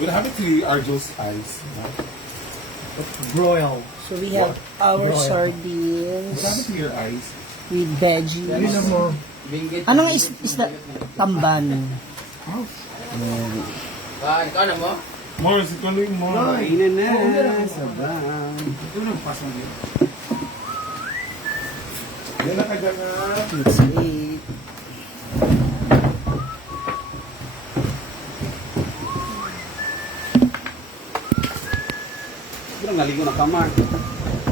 We'll have it to Arjo's eyes. Broil. So we have our We'll have sardines it to your eyes. with veggies. Tingnan mo. Anong isda? Tamban. Ikaw na mo? More, si Kuling more. Kainan na. Sabang. Ito nang pasang yun. Yan na kaganap. Let's eat. Parang naligo na kamar.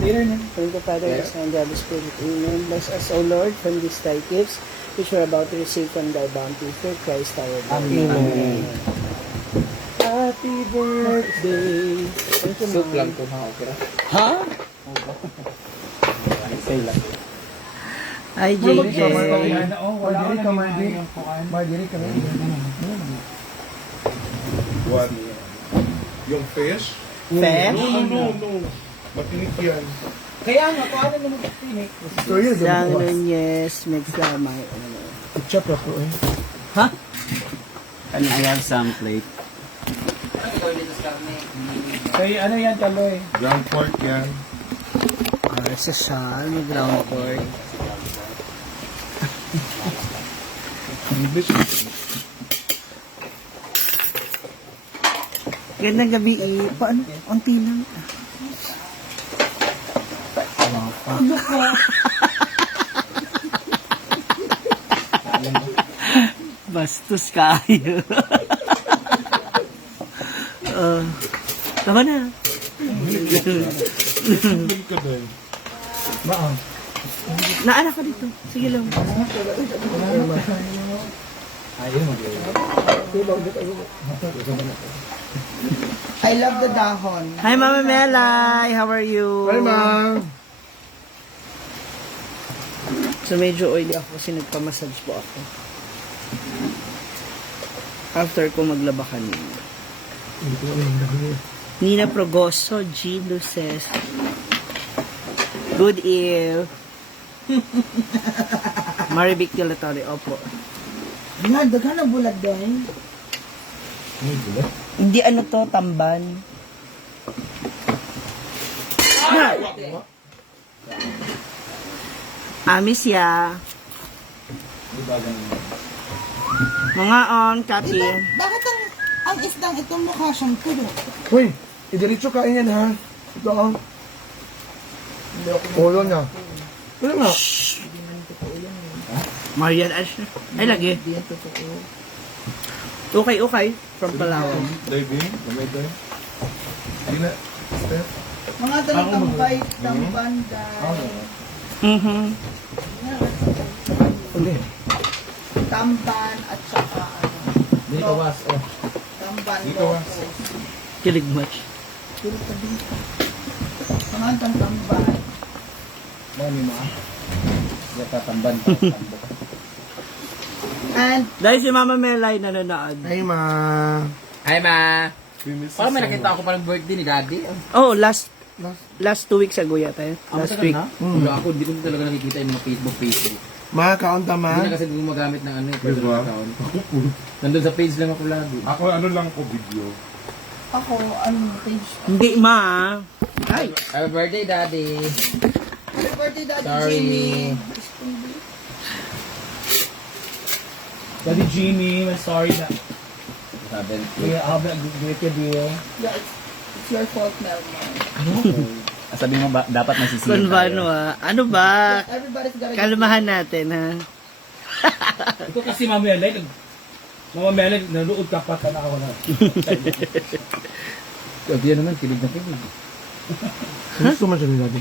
Thank you, Father, the Son, and the Holy Spirit. Amen. Bless us, O Lord, from these thy gifts, which we're about to receive from thy bounty through Christ our Lord. Amen. Happy birthday. Thank you, Soup Mom. lang to ha, okay ra? Ha? Say lang. Ay, JJ. What? Yung fish? Fish? No. Matinik yan. Kaya nga, kung ano naman pinik. Sang Nunez, Megsama. Ketchup na po eh. Ha? And I have some plate. Kaya ano yan, taloy? Ground pork yan. Sa sal, may ground pork. English. Gandang gabi eh. Paano? Unti lang. Ano ka? Bastos kayo. Tama na. Hindi ka din. Maang. Naanak ka dito. Sige lang. Ayun, I love the dahon. Hi, Mama Melay. How are you? Hi, ma'am. So, medyo oily ako kasi nagpamassage po ako. After ko maglaba kanina. Nina Progoso, G. Luces. Good ear. Marivic Dilatore, opo. Nga, daghan ang bulag doon. Hindi ano to, tamban. Amis ya. Mga on, Kati. Bakit ang isdang ito mukha siyang tulo? Uy, idiretso kain yan ha. Ito ang. Ulo na. Ano nga? Marian Ash. Ay, lagi. Okay. From Palawan. Diving? Gamay din? Hindi na. Step. Mga tambay, tambanda. Uli. Tamban at saka ano. Hindi kawas. Oh. Tamban. Dito, locos. Kilig much. Mga tambay. Mami ma. Natatamban. And Dahil si Mama Melay nanonood. Hi, ma. Hi ma! We miss Parang may you so nakita ako parang birthday ni daddy. Oh, last 2 weeks ago yata yun. Last week. Wala ako, hindi ko talaga nakikita yung mga Facebook. Ma, kaunta ma. Hindi na kasi gumagamit ng ano, personal Diba? account. Nandun sa page lang ako lagi. Ako ano lang ko video. ako, ano, page. Hindi, ma. Ay, Happy birthday daddy! happy birthday, Daddy Sorry. Jimmy. Daddy Jimmy, I'm sorry na. Sabi. Kuya Albert, great deal. Yeah, it's your fault, Melmar. Sabi mo ba, dapat masisiyan Kung ba, ano Ano ba? Everybody's gotta Kalmahan natin, ha? Ito kasi Mama Melay, nanood ka pa tanawa na. Sabi yan naman, kilig na kilig. Gusto man siya ni Daddy.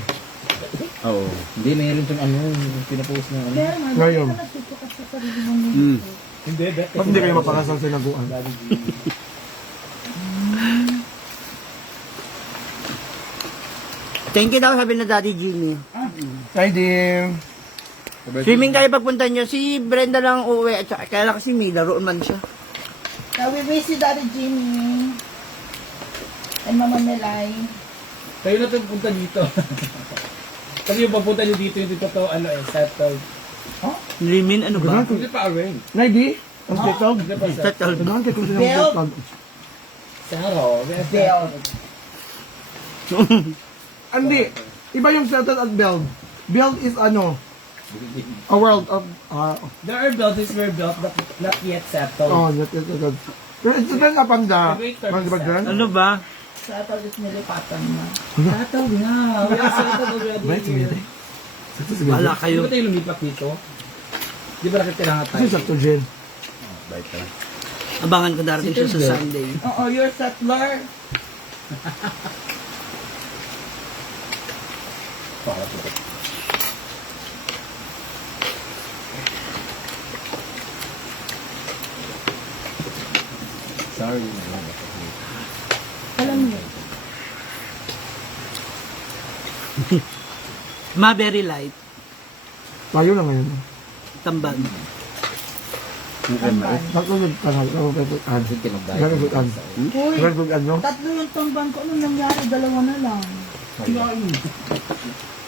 Oo. Hindi, mayroon siyang ano, pinapost na ano. Ngayon. nagsusukat sa sarili mong Hindi, ba't hindi kayo mapakasal sa naguan? Thank you daw, sabi na Daddy Jimmy. Hi, dear. Swimming kayo pagpunta nyo. Si Brenda lang uuwi. At saka, kaya lang kasi may laro man siya. We miss you, Daddy Jimmy. And Mama Melay. Kayo na itong punta dito. Kasi yung papunta niyo dito, hindi totoo, settled. Limin, ano ba? Hindi pa arrange. Nay, di? Ang settled? Hindi pa settled. Settled. Ano ang settled Bill? Settle. Build. Hindi. Iba yung settled at build. Build is ano? A world of... There are built, is were built, but not yet settled. not yet settled. Pero it's depends upon the... Ano ba? Settle is nilipatan na. Settled nga. We are settled already here. Wala Di kayo. ba tayo lumipat dito? Di ba nakitirahan tayo? Kasi sakto, Jen. Abangan ko darating siya sa Sunday. Oo, you're a settler. Sorry. Alam niyo. Ma, very light. Tayo na ngayon. Tambag. Nakulog ka na. Sige, kinagdaya. Gano'n Uy, ano? tatlo yung tumbang ko. Anong nangyari? Dalawa na lang.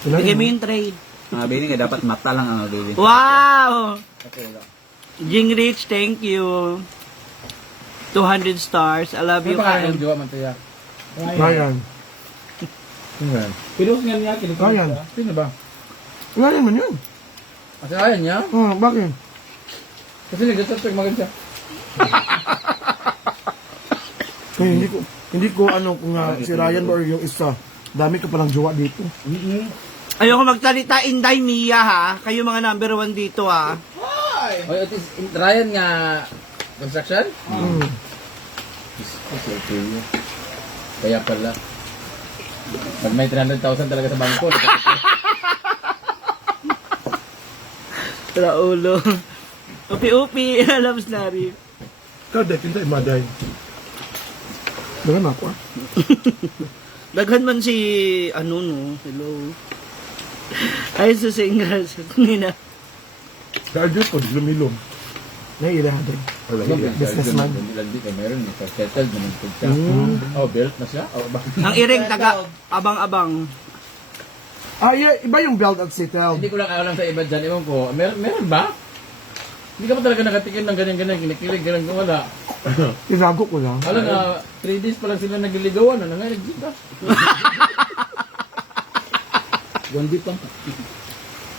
Bigay mo yung tray. Mga baby ka, dapat mata lang ang baby. Wow! Jing Rich, thank you. 200 stars. I love Ano you. pa kaya Kain. ng jowa man tayo? Ryan. Pinost nga niya, kinukulit Ryan. siya. Sino ba? Ryan man yun. Kasi Ryan niya? Bakit? Kasi nag-subscribe maganda siya. Kaya hindi ko ano kung si Ryan ba or yung isa. Dami ka palang jowa dito. Ayoko magsalita, Inday Mia ha. Kayo mga number 1 dito ha. Oy, at least, Ryan nga, construction? Kaya pala. Pag may 300,000 talaga sa bangko. Raulo. Upi-upi. Loves Nari. Kada, pinta imaday. Dagan ako Daghan man si, ano no, hello. Ay, susingas. Nina. Sa adyos ko, lumilom. Naiirahaday. Businessman. Landi ka meron. Settled naman po siya. Oh, built na siya? Oh, bakit? Ang iring taga abang-abang. Yeah, iba yung build at settled. Hindi ko lang alam sa iba dyan. Ewan ko, meron ba? Hindi ka pa talaga nakatikin ng ganyan-ganyan. Kinikilig, ganyan kung wala. Tinago ko lang. Alam na, 3 days pa lang sila nagliligawan. Ano nga, nag-gita. 1 day pa.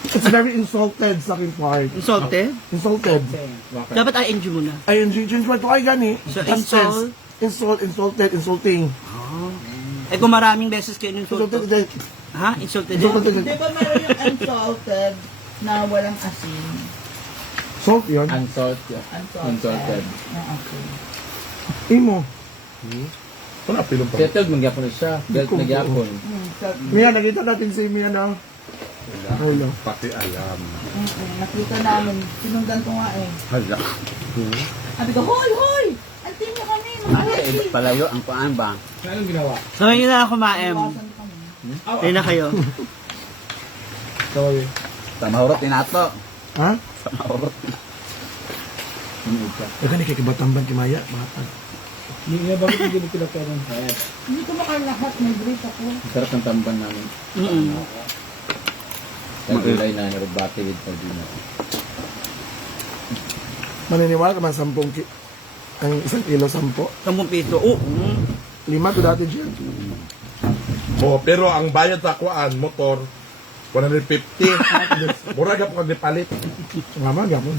It's very insulted sa aking part. Insulted? Insulted. Dapat ING muna. Ayun, change word ko ay gani. So, Insulted, insulting. Eh kung maraming beses kayo Insulted, insulted. Ha? Insulted din? insulted. Di ba meron yung unsalted na walang asin? Salt yun. Unsalted. Unsalted. Okay. Imo. Settled, magyapon na siya. Built, nagyapon. Mia, nakita natin si Mia na. Hello. Pati alam. Nakita namin. Sinundan ko nga eh. Hala. Sabi ko, hoy, hoy! Antin niyo kami, mga Ay, besi. palayo ang paan ba? Anong ginawa? So, yun na ako maem. Iwasan kami. Ayun na kayo. Sorry. Tamahurot tinato. Ha? Tamahurot. Dagan ni kikibatamban kimaya, bata. Hindi nga, bakit hindi mo pinapera ng head? Hindi ko makalahat. May break ako. Sarap ng tamban namin. Nag-relay na nirobate with Paldina. Maniniwala ka man 10 ang 1 kilo 10. 10 piso. Oo. 5 to dati dyan. Oh, pero ang bayad sa kuan motor 150. Mura ka po kang nipalit. Nga man, gapon.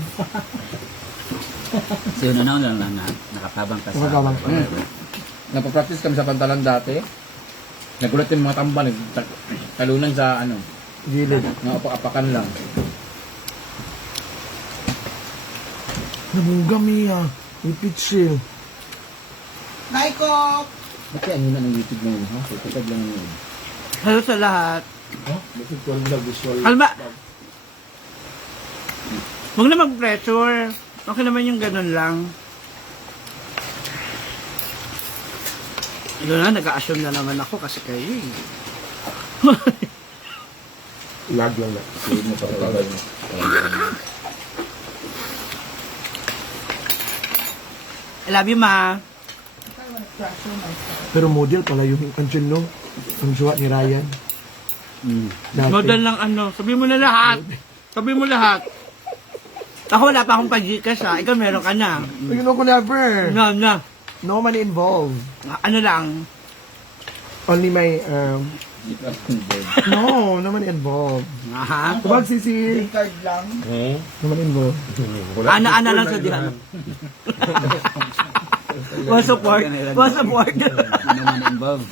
Sino na lang na nakatabang ka sa... Nakatabang. Napapractice kami sa pantalan dati. Nagulat yung mga tamban. Talunan sa ano. Gilid. Mga apak-apakan lang. Nabungga Mia. Ipit chill. Hi, Kok! Ba't kaya ang hina ng YouTube na yun, ha? Tututag lang yun. Hello sa lahat. Ha? Bakit ko lang visual? Halma! Huwag na mag-pressure. Okay naman yung ganun lang. Ito na, nag-a-assume na naman ako kasi kayo eh. Lag lang na. Hindi mo pa talaga yun. I love you, ma. Pero model pala yung Antion no. Ang jowa ni Ryan. Dati. Model lang ano. Sabi mo na lahat. Sabi mo lahat. Ako wala pa akong pag-Gcash ha. Ikaw meron ka na. Ayun ako never. Na. No money involved. Ano lang? Only my, no money involved. Aha. Kapag sisi, Card lang. no money involved. Ana-ana lang sa dihan. What support? What support? Ano man involved.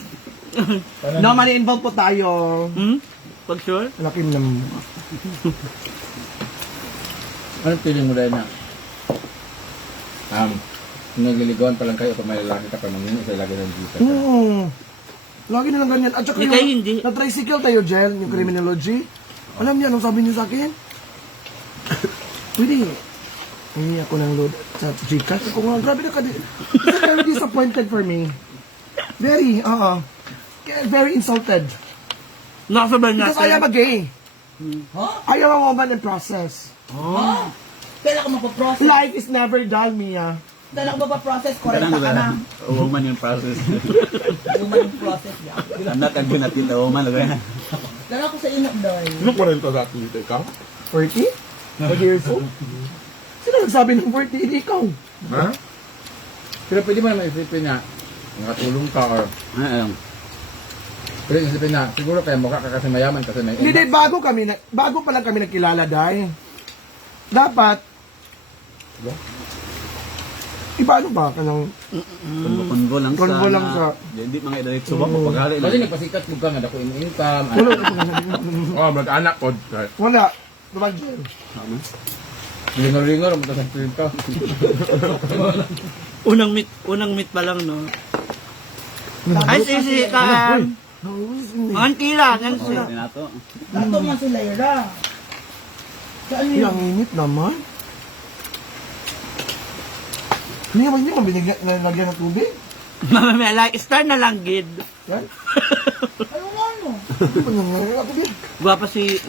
No money involved po tayo. Hmm? Pag sure? Laki ng, Anong feeling mo dahil na? Nagliligawan pa lang kayo kung may lalaki ka pa mangingi sa ilagay ng dito. lagi na lang ganyan. At saka Hindi kayo hindi. na-tricycle tayo, Jel, yung criminology. Alam niya, anong sabi niyo sa akin? Pwede, hindi ako ng load sa Gcash. Ako nga, grabe na ka. It's very disappointed for me. Very, very insulted. Nakasabay Because I am a natin. gay. Huh? I am a woman in process. Huh? Kailan ka mapaprocess? Life is never dull, Mia. Kailan ka mapaprocess? 40 ka na. Woman yung process. Human yung process niya. Anak ang ginatin na woman. Kailan ko sa inok doy. Ano 40 sa atin dito ikaw? 40? What years old? Sino nagsabi ng 40? Hindi ikaw. Ha? Pero pwede mo naman isipin na nakatulong ka or pwede isipin na siguro kaya mukha ka kasi mayaman kasi may Hindi, bago pa lang kami nagkilala, Day. Dapat, ipaano ba ka ng Konvo lang sa... Konvo lang sa- Hindi mga idolate subak mo paghali Kasi lang. nagpasikat mo ka nga dako yung income. Oh, mag-anak ko. wala. Lumagyan. Lingor-lingor mo sa screen ka. Unang meet pa lang, no? Ay, sisi ka. Antila, yan siya. Tinato. Dato man si Lyra. Saan yun? Ang init naman. Hindi mo binigyan ng tubig? Mamamela, star na lang, gid. Yan? Ano nga, no? Hindi mo nangyari ng tubig. Gwapa si...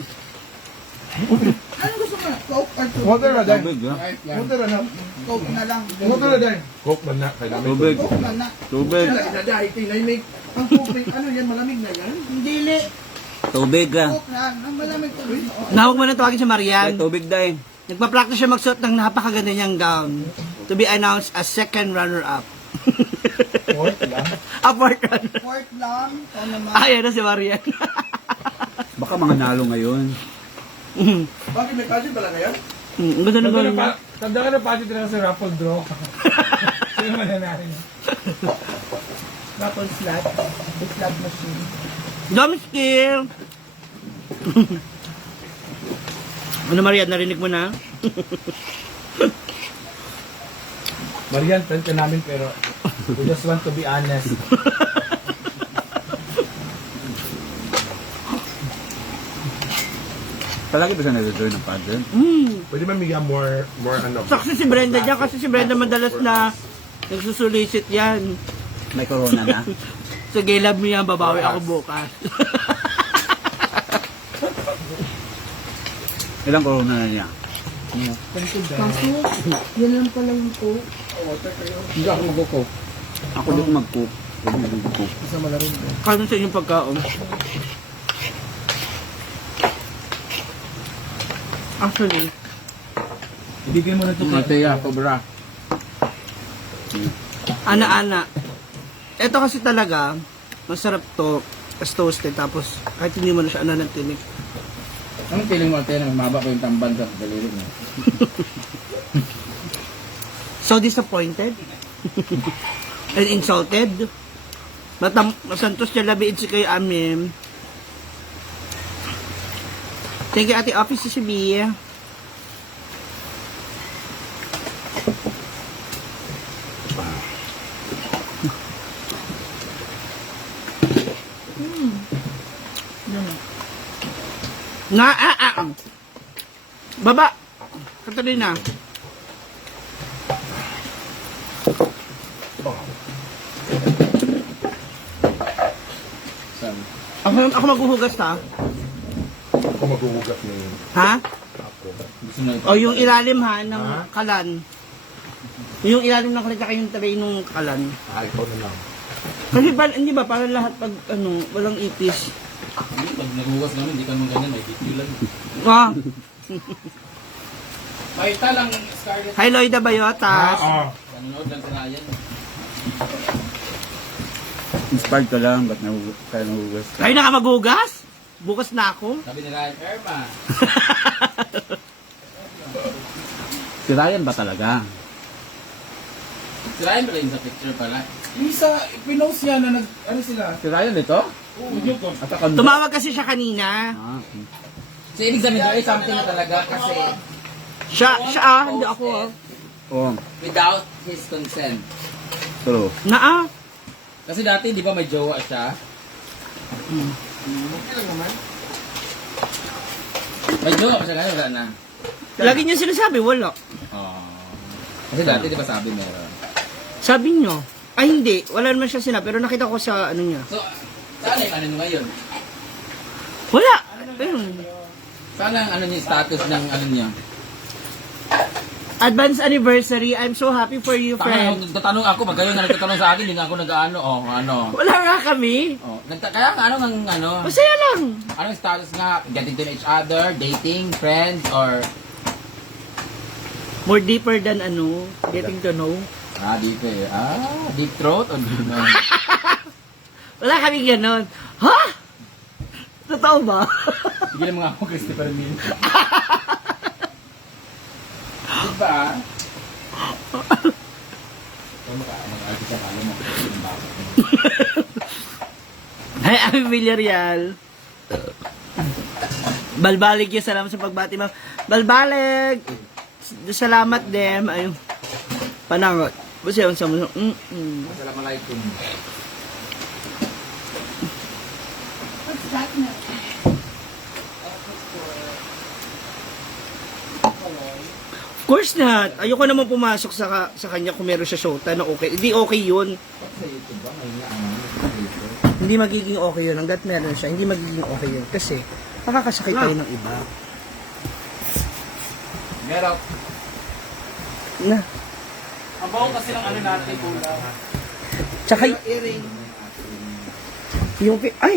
Ano gusto mo? Coke or tubig? Water na, Day. Tubig, ha? Water na. Coke na lang. Water na, Day. Coke man na. Kaya namin. Tubig. Coke na na. Tubig. Day, tinay ang tubig. Ano yan, malamig na yan? Hindi li. Tubig, ha? Coke na. Ang malamig ko. Nawag mo na tawagin si Ay, Marian. tubig, day. Nagpa-practice siya magsuot ng napakaganda niyang gown to be announced as second runner-up. Fourth lang. Fourth runner. Pork lang. Ito naman. Ayan na si Marian. Baka mga nalo ngayon. Bakit may pageant pala ngayon? Ang ganda na gown. Tanda ka na pati talaga sa raffle draw. Sino mananalo? Apple slot. The slot machine. Dami skill. Ano Marian, narinig mo na? Marian, friend ka namin pero we just want to be honest. Palagi ba siya nag-join ng pageant? Pwede ba bigyan more ano? Saksi si Brenda dyan kasi si Brenda madalas na nagsusulisit yan. May corona na. Sige, love mo yan, babawi ako bukas. Ilang corona na niya? Kaso, yan lang pala yung Coke. Hindi ako mag-go. Ako di ko mag-cook. Hindi ko mag-cook. Kano sa inyong pagkaon? Actually, Ibigay mo na ito kay Mataya, Cobra. ana-ana. Ito kasi talaga, masarap to as toasted tapos kahit hindi mo na siya ana ng tinik. Anong feeling mo tayo na mababa ko yung tamban sa daliri mo? So disappointed and insulted. Masantos siya labiin si kay Amin. Thank you, Ate Office si Bia. Baba. Katalina. Saan? Ako maghuhugas ta. Ako maghuhugas ng Ha? ako. Gusto na ito. O yung ilalim ha ng kalan. Yung ilalim ng kalan tsaka yung tabi ng kalan. Ikaw na lang. Kasi hindi ba para lahat pag walang ipis. Pag nagugas namin, hindi ka naman ganyan. May video lang. Ah, May talang Scarlett. hi Loida Bayotas. Oo. Panonood lang si Ryan. Inspired ka lang, ba't kaya nahugas ka? Kayo na ka maghugas? Bukas na ako. Sabi ni Ryan, Irma. Si Ryan ba talaga? Si Ryan pala yung sa picture pala. Isa, pinost niya na ano sila? Si Ryan ito? Yun ko. At ako, Tumawag kasi siya kanina. So, ibig sabihin doon, something na talaga kasi Siya, hindi ako. oh, without his consent. true. Naa. Kasi dati, di ba may jowa siya? May jowa pa siya ngayon, wala na. Lagi niya sinasabi, wala. Oh. Kasi dati, di ba sabi meron? Sabi niyo. Ay, hindi. Wala naman siya sinabi. Pero nakita ko sa ano niya. So, saan yung ano nyo ngayon? Wala. Ayun. Saan ang ano niya, status ng ano niya? Advance anniversary. I'm so happy for you, Tama, friend. nagtatanong ako, magayon na nagtatanong sa akin, hindi nga ako nag-ano, Wala nga kami. Kaya nga, ano, Masaya lang. anong status nga? Getting to know each other, dating, friends, or... More deeper than ano, getting to know. deep eh. Deep throat or deep no? Wala kami ganon. Ha? Totoo ba? Sige lang mga ako, Christopher Min. Diba? Hi, Ami Villarreal. Balbalig yun. Salamat sa pagbati, ma'am. Balbalig! Salamat, dem. Ayun. Panangot. Basta yun sa mga... Assalamualaikum. Of course not. Ayoko naman pumasok sa kanya kung meron siya shota na okay. Hindi okay yun. Hindi magiging okay yun. Hanggat meron siya, hindi magiging okay yun. Kasi, makakasakit tayo ng iba. Meron. Na. Ang baho kasi ng ano natin, bula. Tsaka, yung, ay!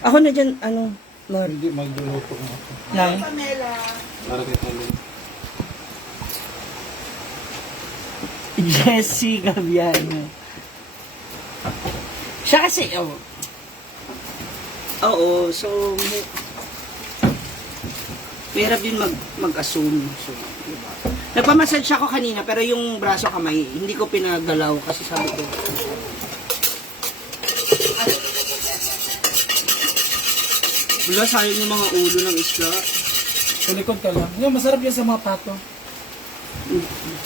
Ako na dyan, ano, Lord. Hindi magluluto mo. Nang, Para kita lang. Jessie Gaviano. Siya kasi, oh. Oo, so, mahirap din mag-assume. So, diba? Nagpamassage ako kanina, pero yung braso kamay, hindi ko pinagalaw kasi sabi ko. Wala, sayang yung mga ulo ng isla. Sa likod ka lang. Yan, masarap yan sa mga pato.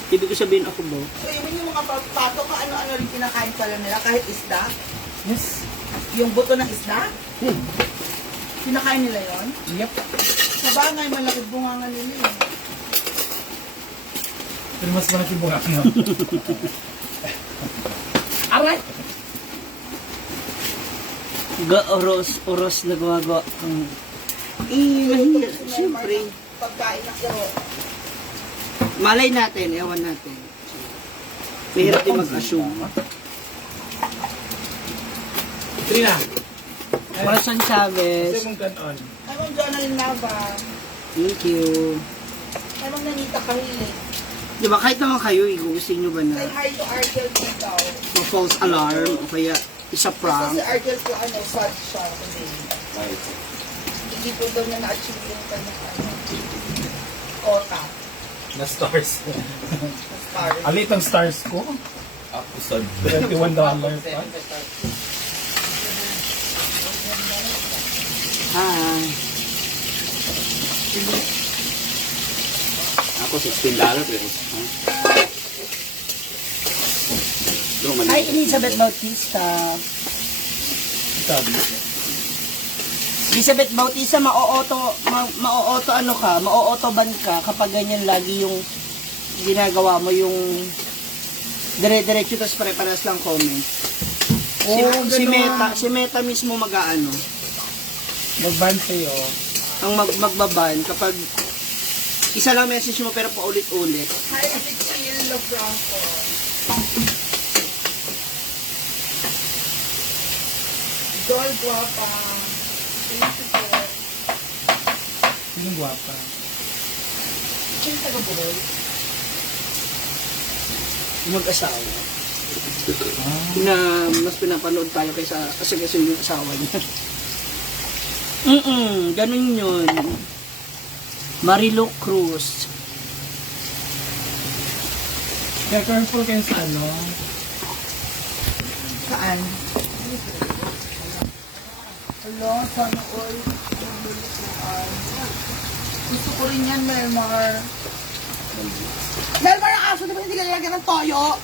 Ibig ko sabihin ako ba? So, even yung mga pato, kung ano-ano rin kinakain pala nila, kahit isda, Yes. yung buto ng isda, kinakain nila yon. Yep. Sa bagay, malaki bunganga nila eh. Pero mas malaki bunga ko. Aray! Oros na gumagawa. Mahirap. Siyempre. Pagkain na kiro. Malay natin, ewan natin. Mahirap din mag-assume. Trina. Rosan Chavez. Kasi mong ganon. Ay, Ma'am Jonalyn Nava. Thank you. Ay, Ma'am Nanita Kahili. Di ba kahit naman kayo, gusto nyo ba Say na hi to Argel Tito. ma-false alarm o kaya isa Kasi prank? si Argel po, sad siya kasi. Hindi po daw niya na-achieve yung kanyang quota. Na stars. Star. Alit ang stars ko. Episode. $21 pa. Hi. Ako $16 pero. Hi, Elizabeth Bautista. Sabi. Elizabeth Bautista, ma-auto ano ka, ma-auto ban ka kapag ganyan lagi yung ginagawa mo yung dire-diretso tapos pare-paras lang comment. Si Meta mismo mag-aano, Mag-ban sa'yo. ang magbaban kapag isa lang message mo pero paulit-ulit. Hi, Richie Lofranco. Dol Guapa. Thank you po. Yung guwapa. Sino taga Bohol? Mag-asawa. Na mas pinapanood tayo kaysa kasi yung asawa niya. Ganun yun. Marilu Cruz. Kaya careful kayo sa ano. Saan? Hello, sana all. Gusto ko rin yan, Melmar. Melmar, ang aso, di ba hindi ka nilagyan ng toyo?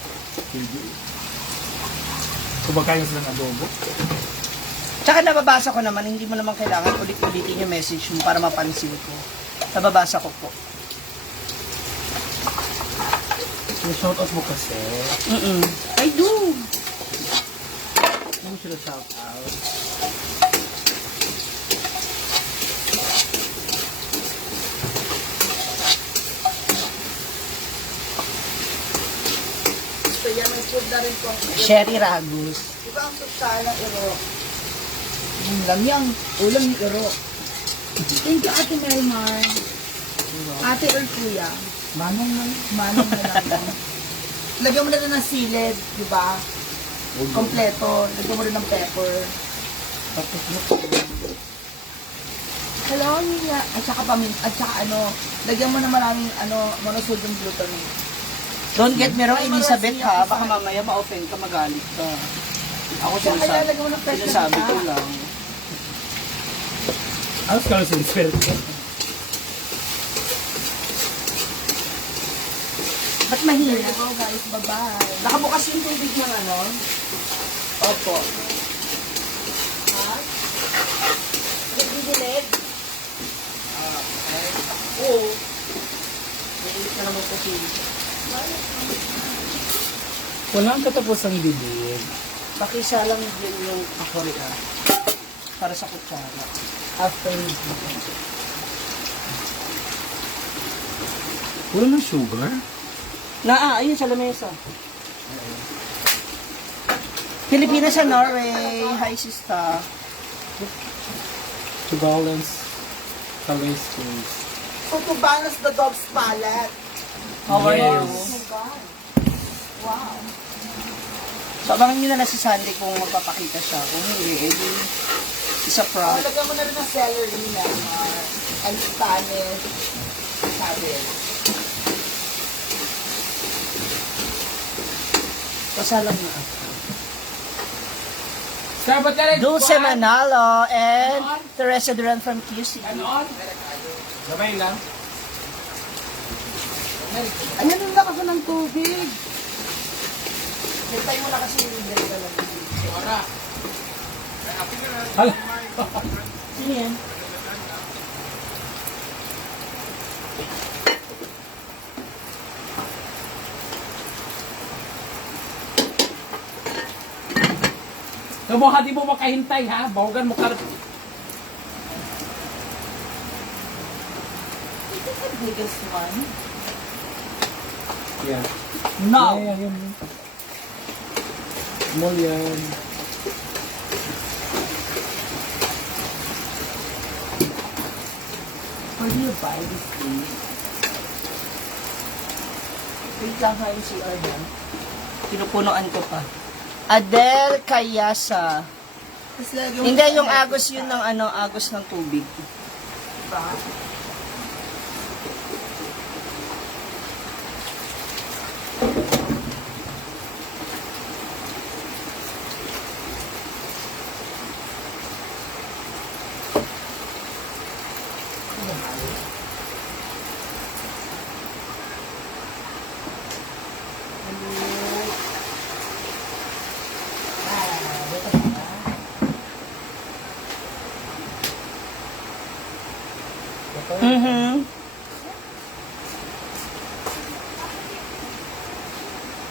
Kumakain sila ng adobo. Tsaka nababasa ko naman, hindi mo naman kailangan ulit-ulitin yung message mo para mapansin ko. Nababasa ko po. May shoutout mo kasi. I do. Ano sila shoutout? So yan, may food na rin po. Sherry Ragus. Di ba ang susaya ng iro? Yun lang yung ulam ni iro. Thank you, Ate Melmar. Ate or Kuya? Manong na lang. Lagyan mo na rin ng silid, di ba? Kompleto. Lagyan mo rin ng pepper. Hello, Mia. At saka lagyan mo na maraming monosodium glutamate. Don't get me wrong, Elizabeth ha. Baka mamaya ma-offend ka, magalit ka. Ako Kaya lagyan mo ng fresh sinasabi ko na. lang. Alas ka lang sa spirit ko. Ba't mahina? Go guys, bye-bye. Nakabukas yung tubig ng ano? Opo. Ha? Nagdidilig? Oo. Nailit na naman po si... Walang katapusang bibig. Pakisa lang din yung pakoriya. Para sa kutsara. After Wala ng sugar? ayun sa lamesa. Pilipinas sa Norway. Hi, sister. To balance cholesterol. So to balance the dog's palate. How are you? Oh my God. Wow. So, abangan nyo na lang si Sandy kung magpapakita siya. Kung hindi, isa prank. Lagyan mo na rin ng celery, Melmar. And Spanish. Cabbage. Pasalang na. Sabat ka rin! Dulce Manalo and Teresa Duran from QC. Gabay lang. Ayan ang lakas na ng tubig. Hintay mo na kasi yung leader ka lang. Hala! Sino yan? Kamuha, di mo makahintay ha? Bawagan mo ka. Is this the biggest one? Yeah. No. Yeah, yan. Small yan. Where do you buy this thing? Wait lang ha yung CR na. Pinupunuan ko pa. Adele Kayasa. Tapos lagyan mo Hindi, sa yung lettuce agos yun ng ano, agos ng tubig. pa.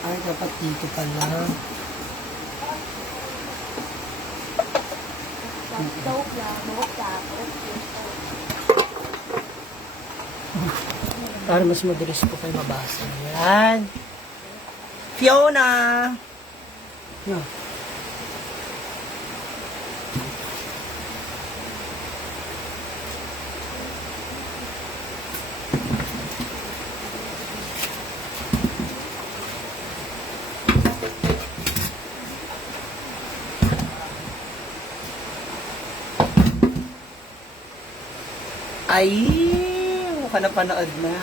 Ay, dapat dito pala. Para mas mabilis po kayo mabasa. Yan. Fiona! No. Ay, mukha na panood na.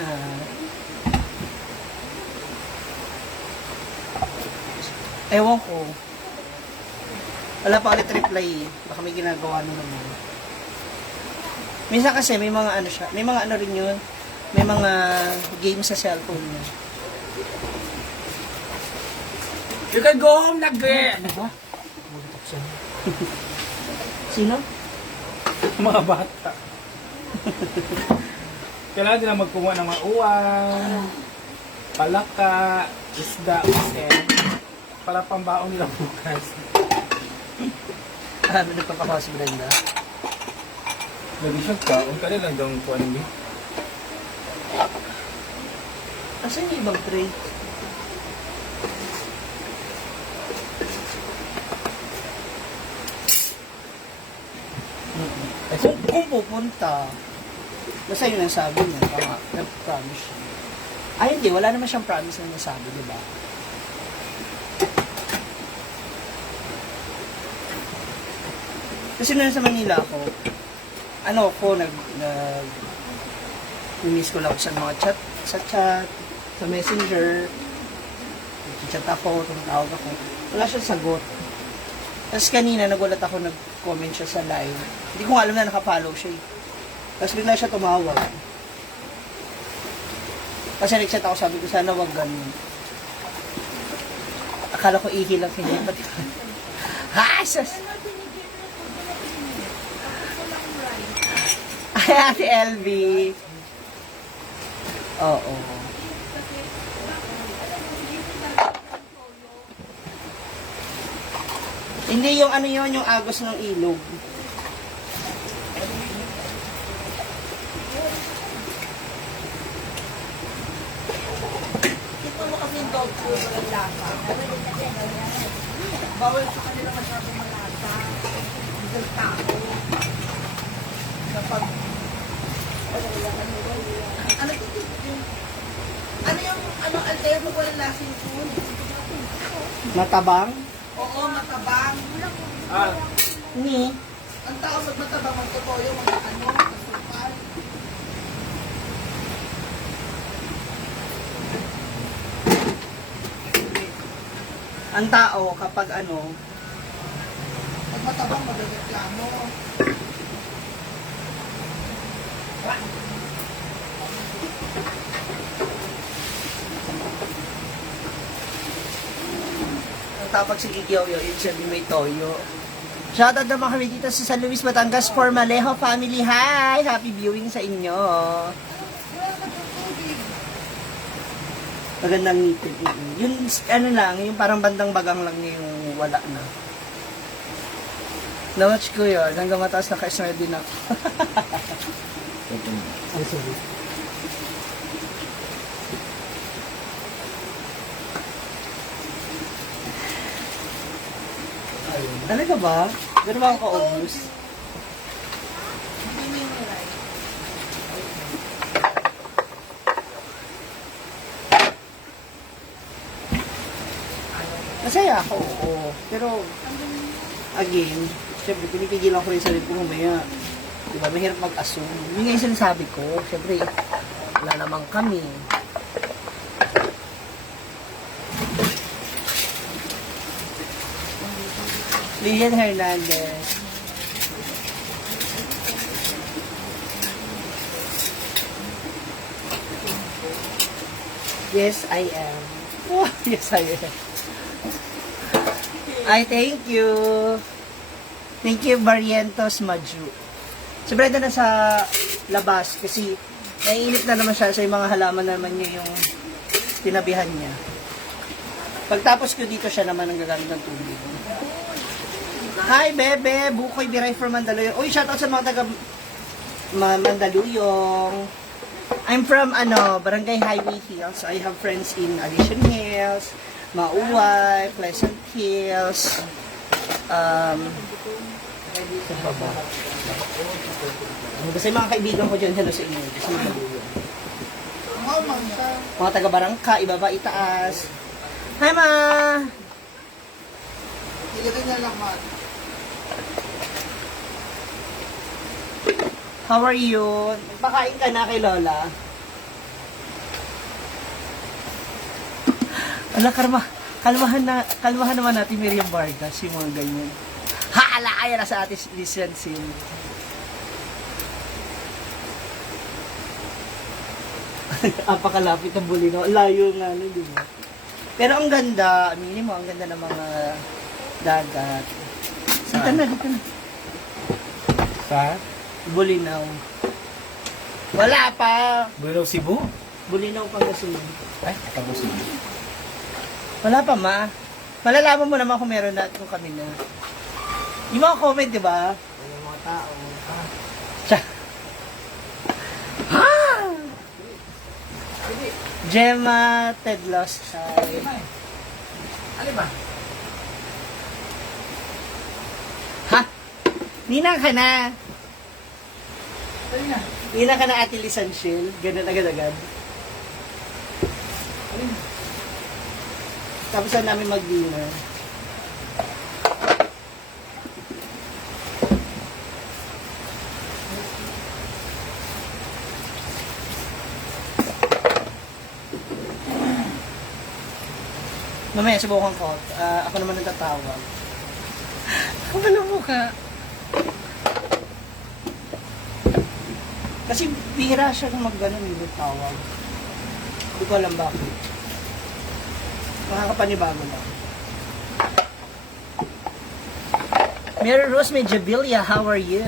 Ewan ko. Wala pa ulit reply eh. Baka may ginagawa na naman. Minsan kasi may mga ano siya, may mga ano rin yun, may mga games sa cellphone niya. You can go home na, girl! Sino? Mga bata. Kailangan nila magkumuha ng mga uwang, palaka, isda, para pambaon nila bukas. May nagpapakawa si Brenda. Nag-isog ka, kung kaya lang daw kuha ng Asan yung ibang tray? Kung pupunta, basta yun ang sabi niya, tama, nag-promise siya. Ay hindi, wala naman siyang promise na nasabi, di ba? Kasi nung sa Manila ako, miss ko lang sa mga chat, sa messenger, chat ako, tumatawag ako. Wala siyang sagot. Tapos kanina, nagulat ako, nag-comment siya sa live. Hindi ko nga alam na nakapollow siya eh. Tapos bigla siya tumawag. Kasi nag-chat ako, sabi ko, sana wag ganun. Akala ko ihi lang kanya. Ha! Sus! Ay, Ate LB. Oo. Hindi yung ano yun, yung agos ng ilog. Ito mo kasi yung dog food, walang lasa. Bawal sa kanila masyadong malasa. Isang tao. Kapag ano yung alter mo walang lasa yung food? Matabang? Oo, matabang. Ni? Ang tao sa matabang, magtotoyo, mga kasupal. Ang tao kapag Pag matabang, magreklamo. ang tapag si Kikyoyo, yun siya may toyo. Shoutout naman kami dito sa San Luis, Batangas for Malejo family. Hi! Happy viewing sa inyo. Magandang ngipin. Yun, yung parang bandang bagang lang niya yung wala na. Na-watch ko yun. Hanggang mataas naka-smile din ako. Talaga ba? Gano'n ba ako ka-obvious? Masaya ako, oo. Pero, again, syempre, pinipigilan ko rin sa sarili ko mamaya. Diba, mahirap mag-assume. Yun nga yung sinasabi ko. Syempre, wala naman kami. Lilian Hernandez. Yes, I am. Oh, yes, I am. Ay, thank you. Thank you, Barrientos Maju. Si Brenda na sa labas kasi naiinip na naman siya sa mga halaman naman niya yung tinabihan niya. Pagtapos ko dito siya naman ang gagamit ng tubig. Hi, Bebe! Bukoy Biray from Mandaluyong. Uy, shoutout sa mga taga Mandaluyong. I'm from, Barangay Highway Hills. I have friends in Addition Hills, Mauway, Pleasant Hills, kasi mga kaibigan ko dyan, hello sa inyo. Kasi Mandaluyong. Mga taga Barangka, ibaba, itaas. Hi, Ma! Ilagay niya lahat. How are you? Nagpakain ka na kay Lola? Ala, kalmahan naman natin Miriam Vargas, yung mga ganyan. Hala, kaya na sa atin lisensin. Apakalapit ng Bulino. Layo nga, no, di ba? Pero ang ganda, aminin mo, ang ganda ng mga dagat. Dito na. Sa Bulinaw. Wala pa. Bulinaw, Cebu? Bulinaw, Pangasinan. Ay, tapos na. Wala pa, ma. Malalaman mo naman kung meron na at kung kami na. Yung mga comment, di ba? Yung mga tao. Tsa. Gemma Tedlos. Ano ba? Ha? Ninang ka na. Ninang ka na Ate Lisan Shell. Ganun agad-agad. Tapos saan namin mag-dinner. Mamaya, subukan ko. Ako naman ang tatawag. Ako ba lang mukha? Kasi bihira siya kung mag-ganon yung tawag. Hindi ko alam bakit. Makakapanibago lang. Mary Rose Medjabilia, how are you?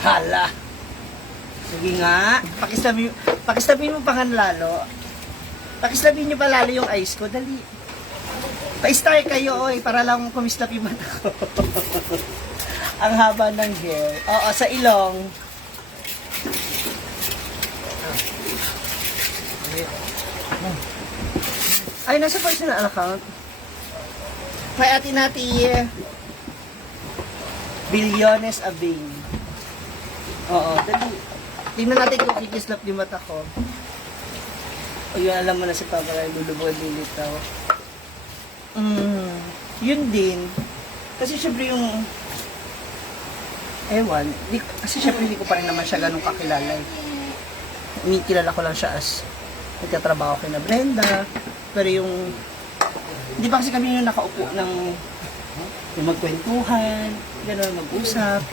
Hala. Sige nga. Pakislabi mo pa nga lalo. Pakislabi nyo pa lalo yung eyes ko. Dali. Pa-star kayo, oy, para lang kumislap yung mata ko. Ang haba ng hair. Oo, sa ilong. Ay, nasa personal account. May ati-nati Bilyones Abing. Oo, dali. Tingnan natin kung kikislap yung mata ko. O yun, alam mo na si Papa Ray, lulubog lilitaw. Yun din. Kasi syempre yung ewan, kasi syempre hindi ko pa rin naman siya ganun kakilala. Kilala ko lang siya as nagtatrabaho kay na Brenda. Pero yung hindi pa kasi kami yung nakaupo ng yung magkwentuhan, gano'n, mag-usap.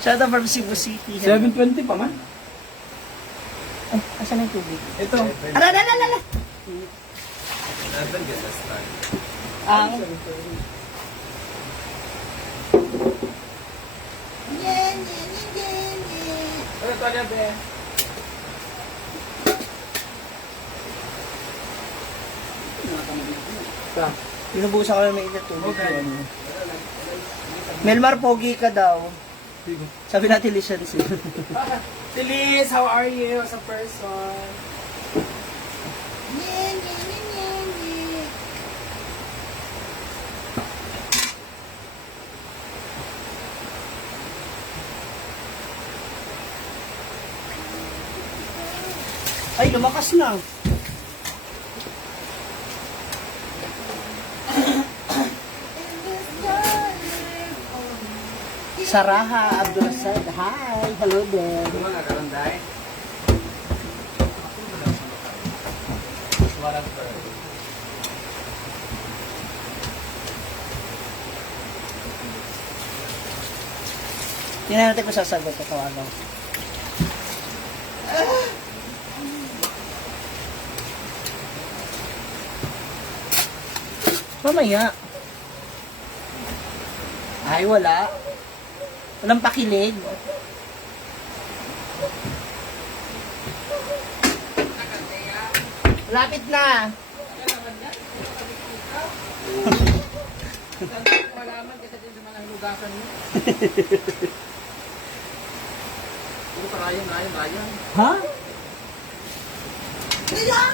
Shout out from Cebu City. 7:20 pa man. Ay, asan na yung tubig? Ito. Ala! Ang Ano talaga, be? Binubusan ko lang may init tubig. Melmar, pogi ka daw. Sabi natin license. Si Liz, how are you as a person? Ay, lumakas na. Saraha Abdurasad. Hi, hello there. Mga karanday. Tingnan natin kung sasagot ito ano. Mamaya. Ay, wala. Walang pakilig. Lapit na. Malaman kasi din sa mga hinugasan mo. Puro pa Ryan. Ha? Kaya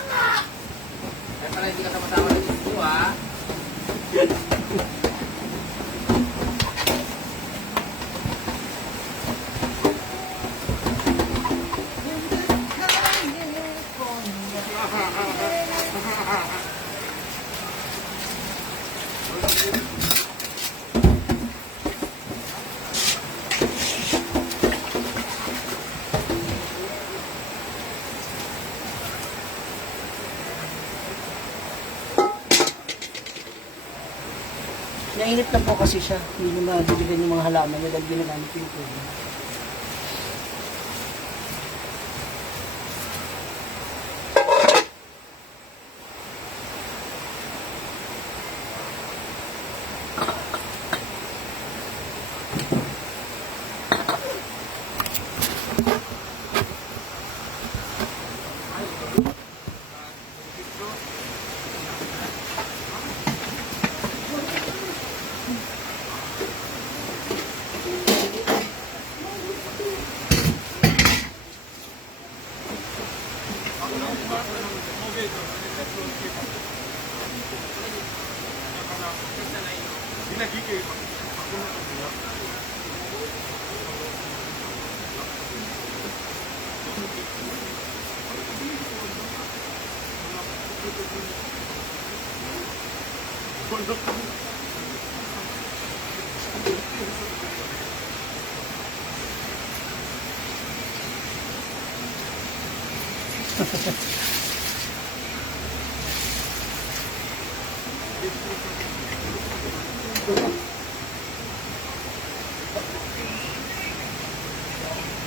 pala hindi ka sama-sama ng ito, ha? Nainit lang po kasi siya. Hindi nyo madiligan yung mga halaman niya dahil ginagamit yung tubig.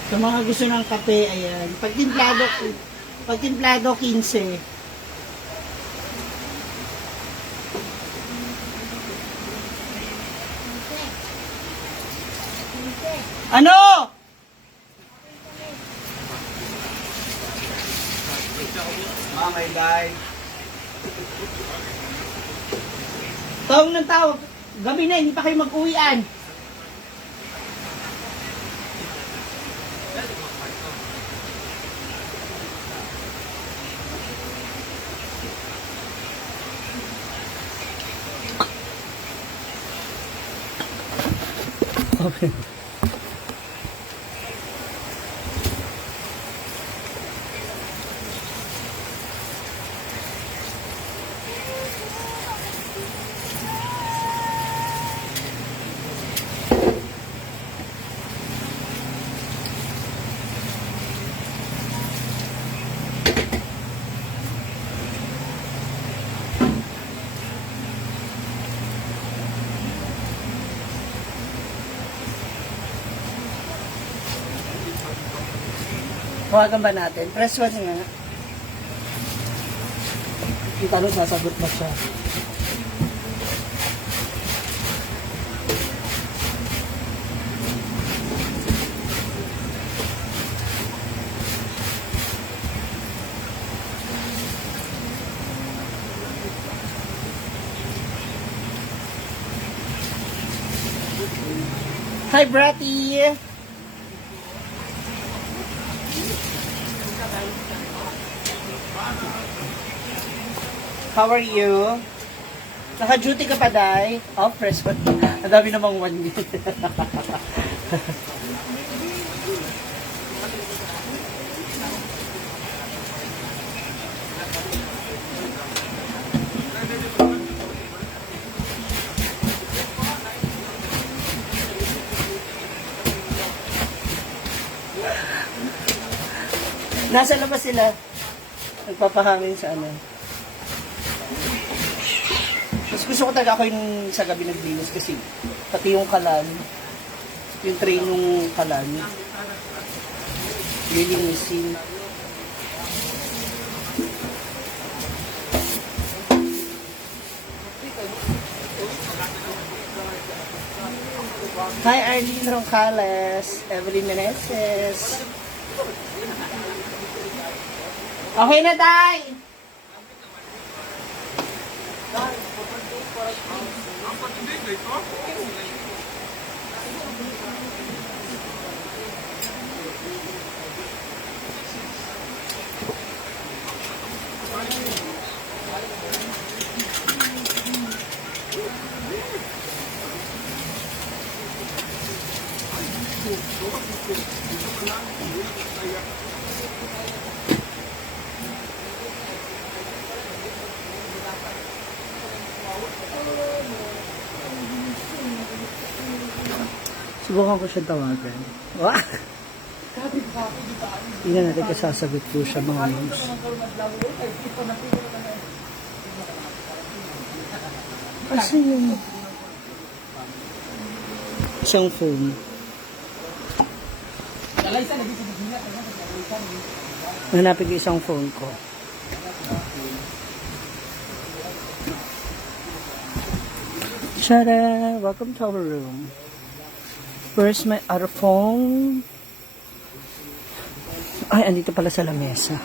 Sa mga gusto ng kape, ayan. Pagtimplado 15. Ano? Okay, bye. Tawag ng tawag. Gabi na, hindi pa kayo mag-uwian. Okay. Tawagan ba natin? Press 1 nga. Yung tanong, sasagot ba siya? Hi, Bratty! How are you? Naka-duty ka pa, Day? Oh, press 1. Ang dami namang 1 minute. Nasa labas sila. Nagpapahangin sa ano. Mas gusto ko talaga ako yung sa gabi naglinis kasi pati yung kalan, yung tray ng kalan, lilinisin. Hi Arlene Roncales, Evelyn Meneses. Okay na, Day! Subukan ko siya tawagan. Wah! Tingnan natin kung sasagot ko siya mga moms. Kasi yung Isang phone. Hanapin ko isang phone ko. Tada! Welcome to our room. Where's my other phone? Ay, andito pala sa lamesa.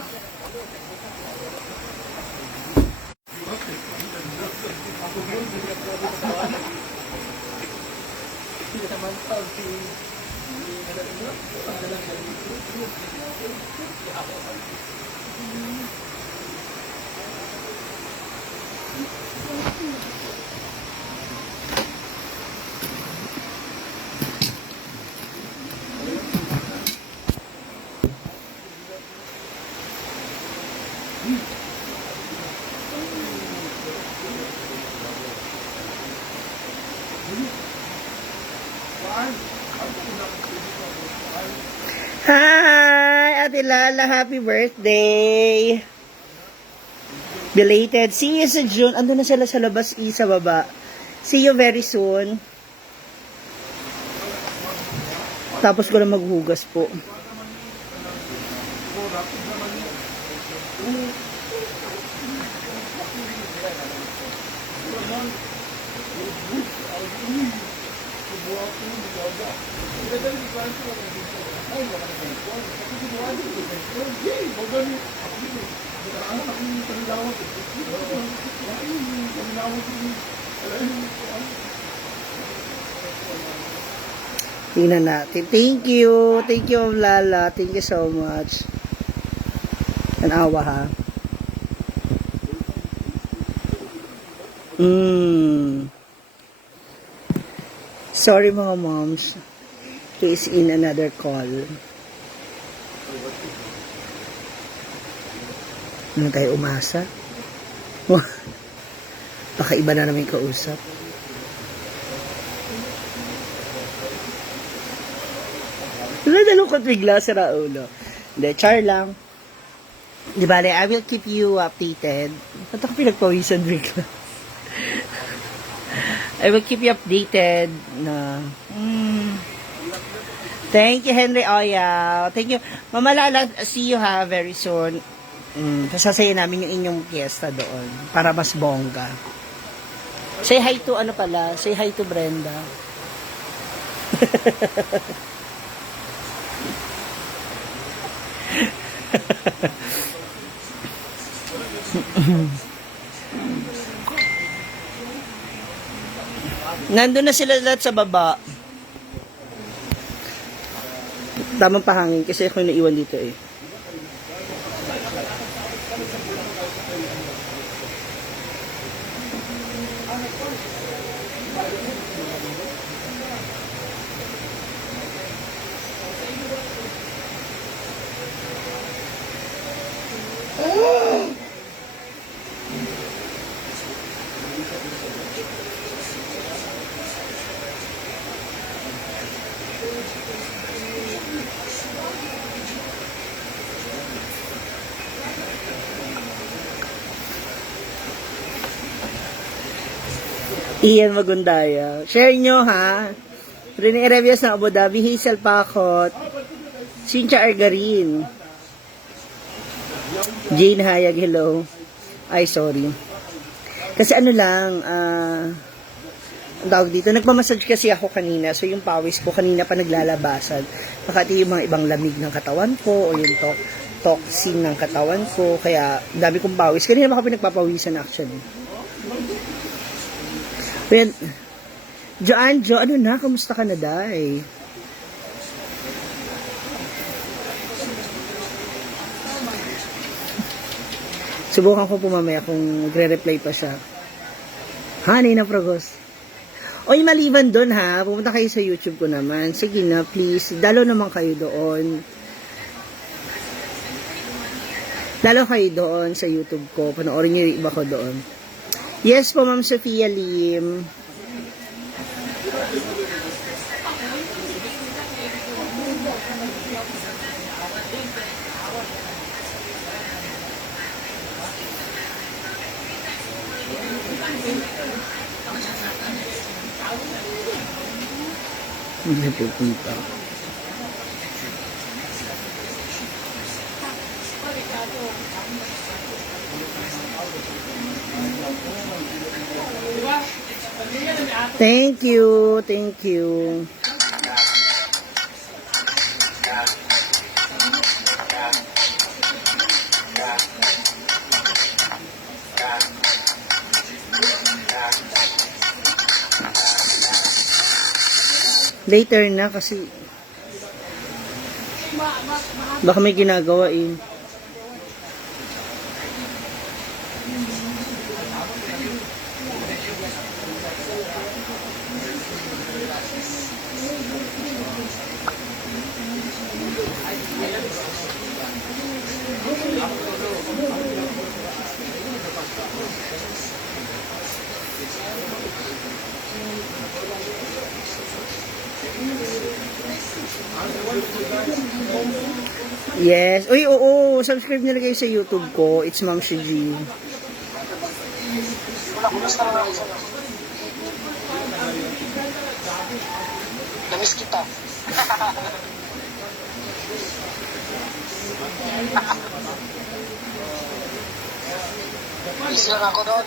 Hi, Ate Lala, happy birthday! Belated. See you sa June. Ando na sila sa labas, sa baba. See you very soon. Tapos ko na maghugas po. Tingnan natin. Thank you. Thank you, Lala. Thank you so much. Tanawa, ha? Sorry, mga moms. Please in another call. Ano tayo umasa? Baka iba na namin kausap. Nalulungkot bigla sa Raulo. Hindi, char lang. Di ba, I will keep you updated. Ba't ako pinagpawisan bigla? I will keep you updated na... Thank you, Henry Oya. Thank you. Mama Lala, see you ha, very soon. Sasaya namin yung inyong fiesta doon para mas bongga. Say hi to ano pala, say hi to Brenda. Nandun na sila lahat sa baba. Tamang pahangin kasi ako yung naiwan dito eh. Ian Magundaya. Share nyo ha. Rene Erevias ng Abu Dhabi, Hazel Pakot, Cynthia Argarin, Jane Hayag, hello. Ay, sorry. Kasi ano lang, ang tawag dito, nagmamassage kasi ako kanina, so yung pawis ko kanina pa naglalabasan. Makati yung mga ibang lamig ng katawan ko, o yung toxin ng katawan ko, kaya dami kong pawis. Kanina baka pinagpapawisan actually. Well, Jo, ano na? Kamusta ka na, Day? Subukan ko po mamaya kung magre-reply pa siya. Honey na Progos. Oy, maliban doon ha. Pumunta kayo sa YouTube ko naman. Sige na, please. Dalo naman kayo doon. Lalo kayo doon sa YouTube ko. Panoorin niyo yung iba ko doon. Yes po, Ma'am Sophia Lim. Hindi siya pupunta. Thank you, thank you. Later na kasi baka may ginagawa eh. Yes. Uy, oo. Subscribe nila kayo sa YouTube ko. It's Ma'am Shiji. Namiss kita. Miss lang ako doon.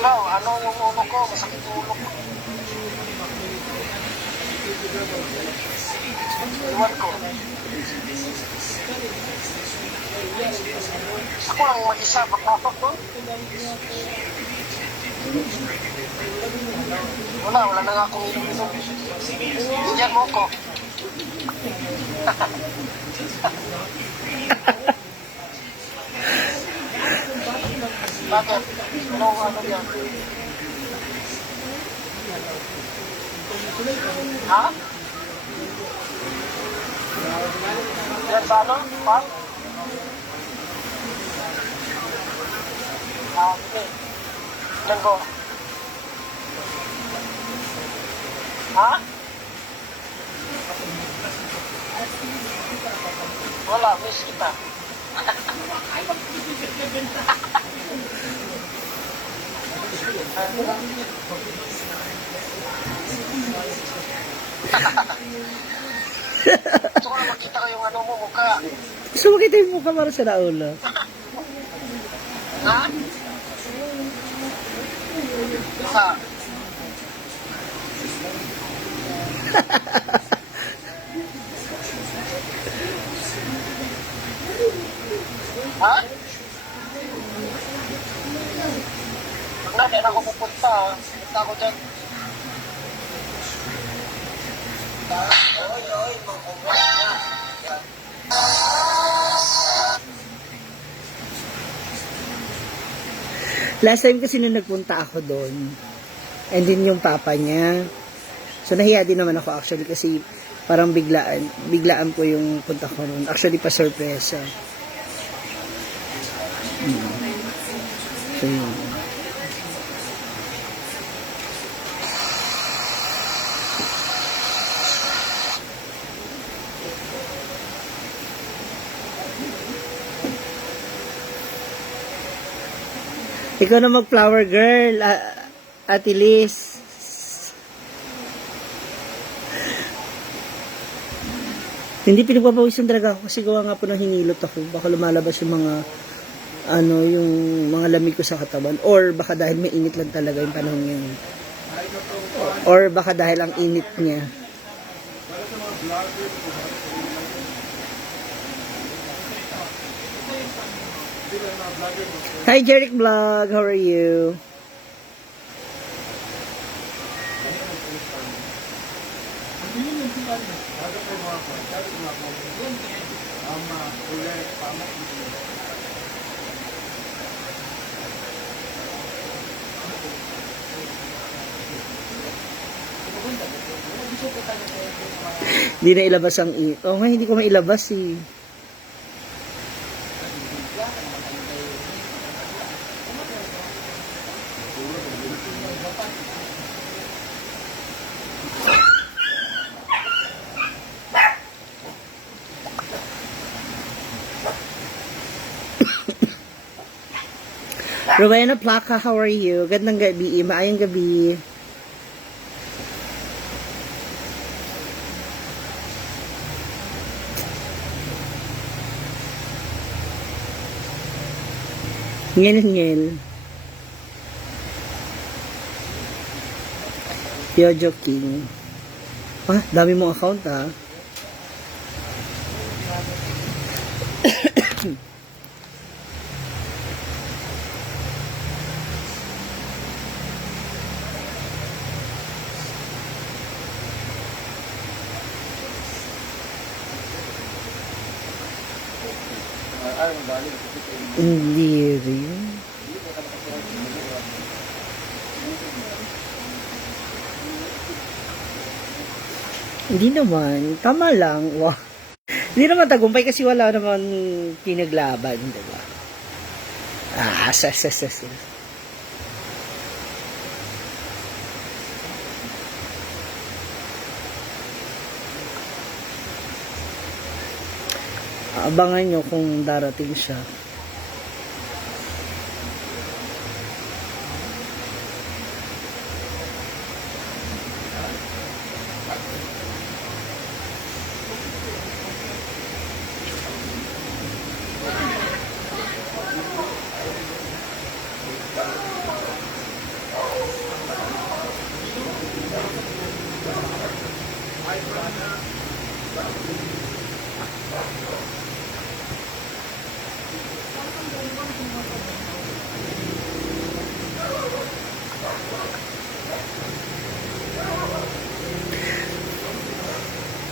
Wala, ano yung ulo ko? Masakit yung ulo ko. Iwan ko. Ako lang mag-isa, magpapag doon. Wala na nga akong inom-inom. Diyan mo ko. Bakit? Ano yan? Ha? Yan sa ano? Pag? Okay. Diyan ko. Ha? Wala, miss kita. Gusto ko na makita ko yung ano mo, mukha. Gusto mo kita yung mukha para sa naula. Ha? Ha? Ha? Wala, di na ako pupunta. Punta ako dyan. Oy, magkumpara na. Last time kasi nung nagpunta ako doon, and then yung papa niya. So nahiya din naman ako actually kasi parang biglaan po yung punta ko noon. Actually pa sorpresa. So yun. Ikaw na mag-flower girl, Ate Liz. Hindi pinagpapawisan talaga ako kasi gawa nga po ng hinilot ako. Baka lumalabas yung mga yung mga lamig ko sa katawan. Or baka dahil may init lang talaga yung panahon yun. Or baka dahil ang init niya. Hi Jeric Vlog, how are you? Hindi na ilabas ang init. Oo nga, hindi ko mailabas eh. Rowena Plaka, how are you? Gandang gabi, maayong gabi. Ngel-ngel. Yojo King. Ah, dami mong account ah. Hindi rin. Hindi naman. Tama lang. Wow. Hindi naman tagumpay kasi wala naman pinaglaban, diba? Ah, sas. Abangan nyo kung darating siya.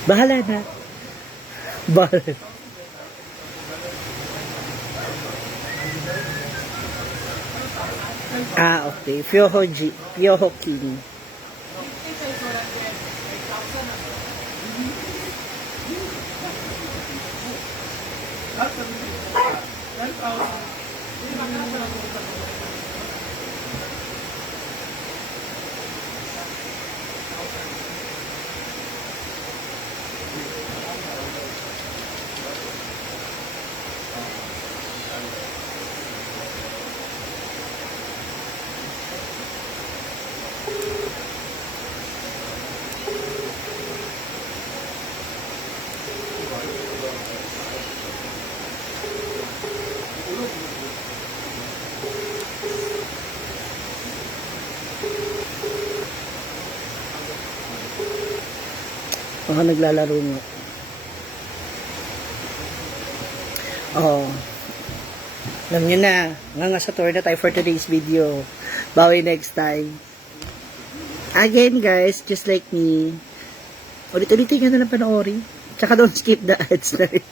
Bahala na. Bahala. Ah, okay. Pyoho King. Baka naglalaro nga. Oh. Alam nyo na. Nga sa tour na tayo for today's video. Bawi next time. Again guys, just like me. Ulit-ulitin nyo na lang panoorin. Tsaka don't skip the ads na rin.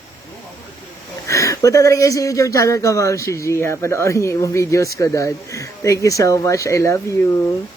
Punta na rin kayo sa YouTube channel ko, Ma'am Shiji, ha. Panoorin nyo yung videos ko doon. Thank you so much. I love you.